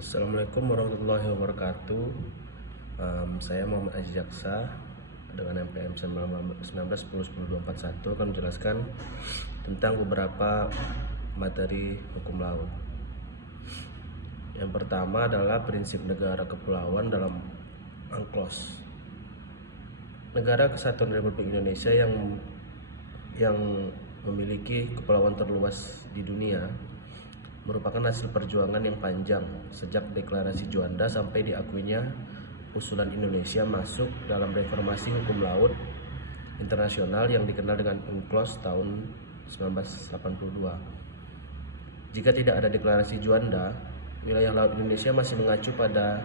Assalamualaikum warahmatullahi wabarakatuh. Saya Muhammad Aziz Jaksa dengan NPM 19101021 akan menjelaskan tentang beberapa materi hukum laut. Yang pertama adalah prinsip negara kepulauan dalam UNCLOS. Negara Kesatuan Republik Indonesia yang memiliki kepulauan terluas di dunia merupakan hasil perjuangan yang panjang sejak deklarasi Juanda sampai diakuinya usulan Indonesia masuk dalam reformasi hukum laut internasional yang dikenal dengan UNCLOS tahun 1982. Jika tidak ada deklarasi Juanda, wilayah laut Indonesia masih mengacu pada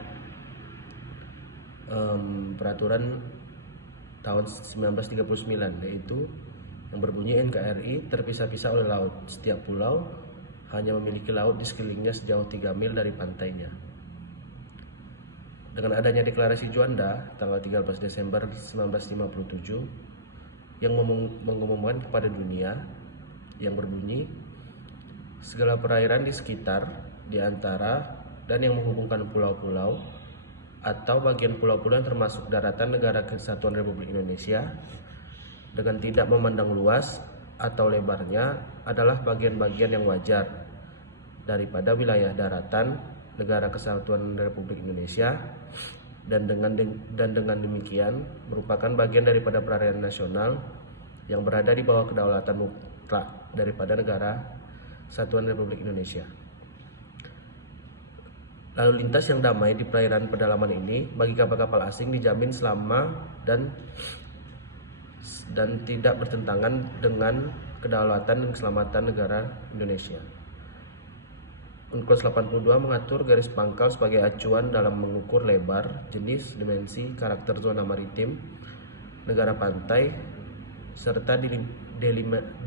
peraturan tahun 1939, yaitu yang berbunyi NKRI terpisah-pisah oleh laut. Setiap pulau hanya memiliki laut di sekelilingnya sejauh 3 mil dari pantainya. Dengan adanya deklarasi Juanda tanggal 13 Desember 1957 yang mengumumkan kepada dunia yang berbunyi segala perairan di sekitar, di antara, dan yang menghubungkan pulau-pulau atau bagian pulau-pulau yang termasuk daratan negara Kesatuan Republik Indonesia dengan tidak memandang luas atau lebarnya adalah bagian-bagian yang wajar daripada wilayah daratan negara Kesatuan Republik Indonesia dan dengan demikian merupakan bagian daripada perairan nasional yang berada di bawah kedaulatan mutlak daripada negara Kesatuan Republik Indonesia. Lalu lintas yang damai di perairan pedalaman ini bagi kapal-kapal asing dijamin selama dan tidak bertentangan dengan kedaulatan dan keselamatan negara Indonesia. UNCLOS 82 mengatur garis pangkal sebagai acuan dalam mengukur lebar, jenis, dimensi, karakter zona maritim, negara pantai, serta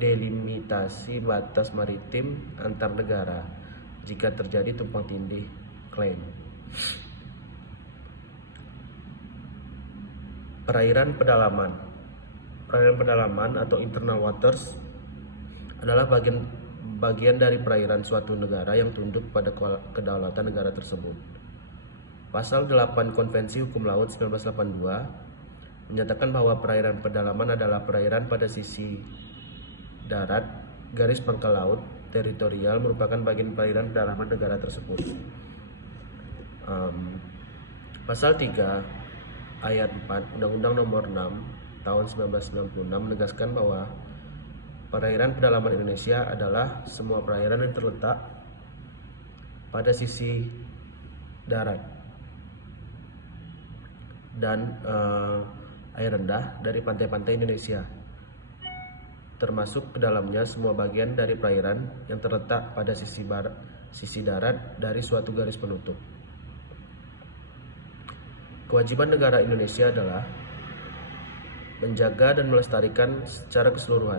delimitasi batas maritim antar negara jika terjadi tumpang tindih klaim. Perairan pedalaman atau internal waters adalah bagian dari perairan suatu negara yang tunduk pada kedaulatan negara tersebut. Pasal 8 Konvensi Hukum Laut 1982 menyatakan bahwa perairan pedalaman adalah perairan pada sisi darat, garis pangkal laut, teritorial merupakan bagian perairan pedalaman negara tersebut. Pasal 3 ayat 4 Undang-Undang Nomor 6 tahun 1996 menegaskan bahwa perairan pedalaman Indonesia adalah semua perairan yang terletak pada sisi darat dan air rendah dari pantai-pantai Indonesia, termasuk ke dalamnya semua bagian dari perairan yang terletak pada sisi darat dari suatu garis penutup. Kewajiban negara Indonesia adalah menjaga dan melestarikan secara keseluruhan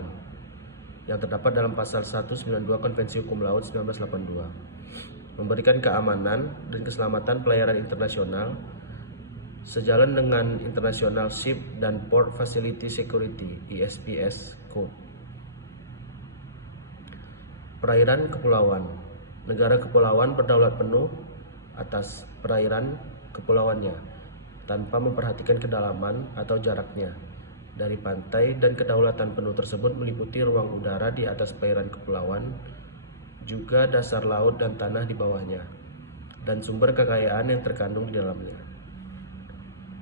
yang terdapat dalam pasal 192 Konvensi Hukum Laut 1982, memberikan keamanan dan keselamatan pelayaran internasional sejalan dengan International Ship dan Port Facility Security (ISPS) Code. Perairan kepulauan. Negara kepulauan berdaulat penuh atas perairan kepulauannya tanpa memperhatikan kedalaman atau jaraknya dari pantai, dan kedaulatan penuh tersebut meliputi ruang udara di atas perairan kepulauan, juga dasar laut dan tanah di bawahnya, dan sumber kekayaan yang terkandung di dalamnya.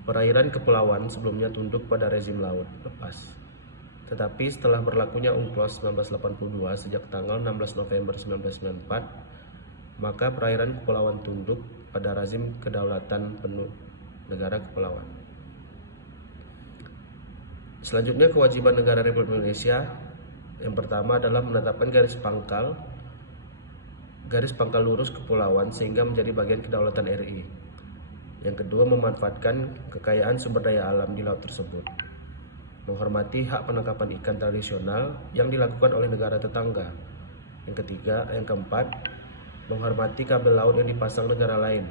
Perairan kepulauan sebelumnya tunduk pada rezim laut lepas. Tetapi setelah berlakunya UNCLOS 1982 sejak tanggal 16 November 1994, maka perairan kepulauan tunduk pada rezim kedaulatan penuh negara kepulauan. Selanjutnya, kewajiban negara Republik Indonesia yang pertama adalah menetapkan garis pangkal lurus kepulauan sehingga menjadi bagian kedaulatan RI. Yang kedua, memanfaatkan kekayaan sumber daya alam di laut tersebut. Menghormati hak penangkapan ikan tradisional yang dilakukan oleh negara tetangga. Yang keempat, menghormati kabel laut yang dipasang negara lain.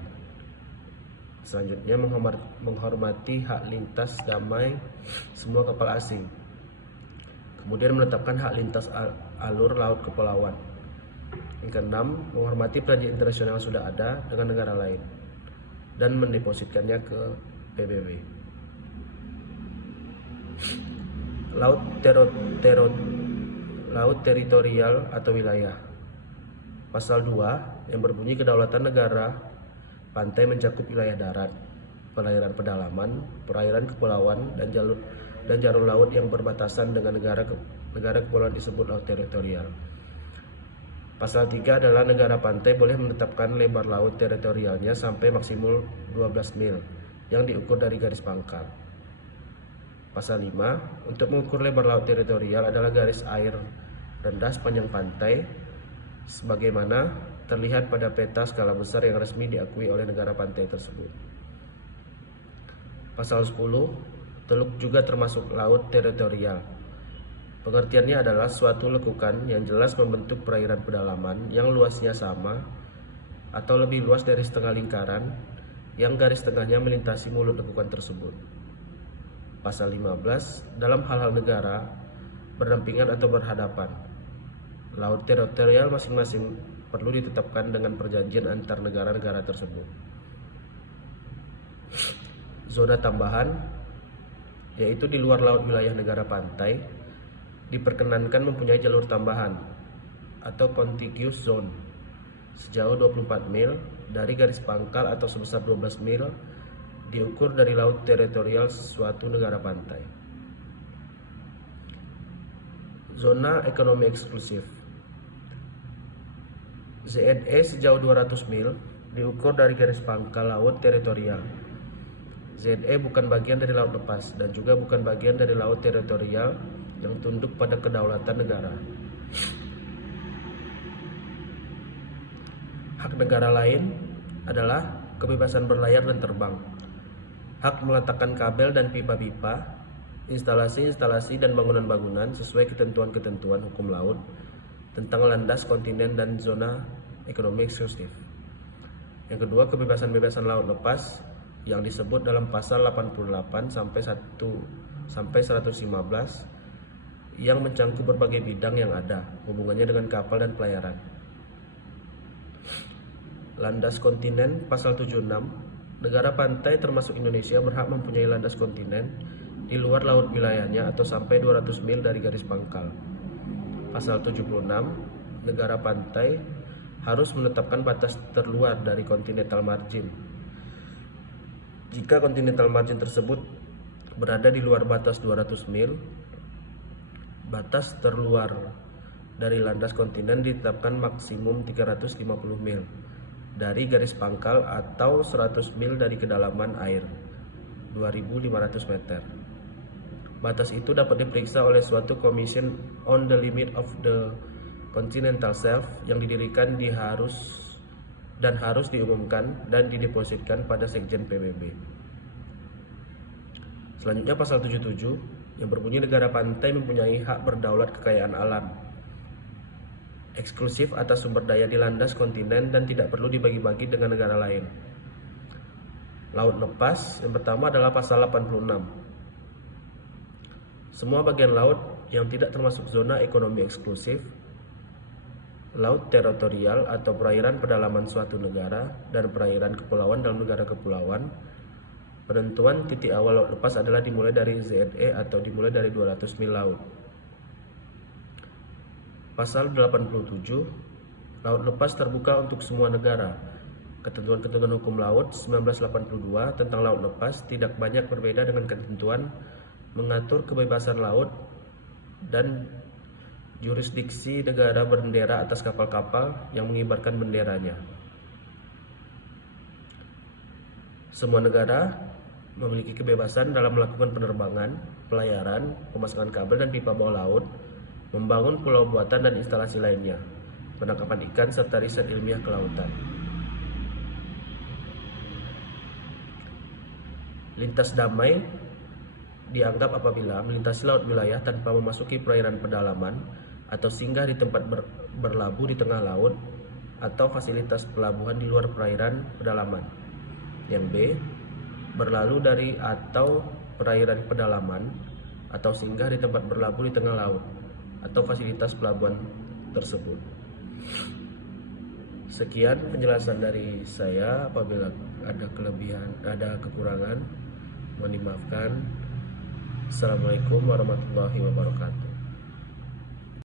Selanjutnya, menghormati hak lintas damai semua kapal asing. Kemudian menetapkan hak lintas alur laut kepulauan. Yang keenam, menghormati perjanjian internasional yang sudah ada dengan negara lain dan mendepositkannya ke PBB. Laut teritorial atau wilayah. Pasal 2 yang berbunyi kedaulatan negara pantai mencakup wilayah darat, perairan pedalaman, perairan kepulauan, dan jalur laut yang berbatasan dengan negara kepulauan disebut laut teritorial. Pasal 3 adalah negara pantai boleh menetapkan lebar laut teritorialnya sampai maksimal 12 mil yang diukur dari garis pangkal. Pasal 5, untuk mengukur lebar laut teritorial adalah garis air rendah sepanjang pantai sebagaimana terlihat pada peta skala besar yang resmi diakui oleh negara pantai tersebut. Pasal 10, teluk juga termasuk laut teritorial. Pengertiannya adalah suatu lekukan yang jelas membentuk perairan pedalaman yang luasnya sama atau lebih luas dari setengah lingkaran yang garis tengahnya melintasi mulut lekukan tersebut. Pasal 15, dalam hal-hal negara berdampingan atau berhadapan, laut teritorial masing-masing perlu ditetapkan dengan perjanjian antar negara-negara tersebut. Zona tambahan, yaitu di luar laut wilayah negara pantai, diperkenankan mempunyai jalur tambahan atau contiguous zone sejauh 24 mil dari garis pangkal atau sebesar 12 mil diukur dari laut teritorial suatu negara pantai. Zona ekonomi eksklusif ZNE sejauh 200 mil diukur dari garis pangkal laut teritorial. ZNE bukan bagian dari laut lepas dan juga bukan bagian dari laut teritorial yang tunduk pada kedaulatan negara. Hak negara lain adalah kebebasan berlayar dan terbang, hak meletakkan kabel dan pipa-pipa, instalasi-instalasi dan bangunan-bangunan sesuai ketentuan-ketentuan hukum laut tentang landas, kontinen, dan zona ekonomi eksklusif. Yang kedua, kebebasan-kebebasan laut lepas yang disebut dalam pasal 88 sampai 115 yang mencangkup berbagai bidang yang ada hubungannya dengan kapal dan pelayaran. Landas kontinen pasal 76, negara pantai termasuk Indonesia berhak mempunyai landas kontinen di luar laut wilayahnya atau sampai 200 mil dari garis pangkal. Pasal 76, negara pantai harus menetapkan batas terluar dari continental margin. Jika continental margin tersebut berada di luar batas 200 mil, batas terluar dari landas kontinen ditetapkan maksimum 350 mil dari garis pangkal atau 100 mil dari kedalaman air 2.500 meter. Batas itu dapat diperiksa oleh suatu Commission on the Limit of the Continental Shelf yang didirikan harus diumumkan dan didepositkan pada Sekjen PBB. Selanjutnya pasal 77 yang berbunyi negara pantai mempunyai hak berdaulat kekayaan alam eksklusif atas sumber daya di landas kontinen dan tidak perlu dibagi-bagi dengan negara lain. Laut lepas yang pertama adalah pasal 86. Semua bagian laut yang tidak termasuk zona ekonomi eksklusif, laut teritorial atau perairan pedalaman suatu negara, dan perairan kepulauan dalam negara kepulauan. Penentuan titik awal laut lepas adalah dimulai dari ZNE atau dimulai dari 200 mil laut. Pasal 87, laut lepas terbuka untuk semua negara. Ketentuan-ketentuan hukum laut 1982 tentang laut lepas tidak banyak berbeda dengan ketentuan mengatur kebebasan laut dan jurisdiksi negara berbendera atas kapal-kapal yang mengibarkan benderanya. Semua negara memiliki kebebasan dalam melakukan penerbangan, pelayaran, pemasangan kabel dan pipa bawah laut, membangun pulau buatan dan instalasi lainnya, penangkapan ikan serta riset ilmiah kelautan. Lintas damai dianggap apabila melintasi laut wilayah tanpa memasuki perairan pedalaman atau singgah di tempat berlabuh di tengah laut atau fasilitas pelabuhan di luar perairan pedalaman. Yang B, berlalu dari atau perairan pedalaman atau singgah di tempat berlabuh di tengah laut atau fasilitas pelabuhan tersebut. Sekian penjelasan dari saya. Apabila ada kelebihan, ada kekurangan, mohon dimaafkan. Assalamualaikum warahmatullahi wabarakatuh.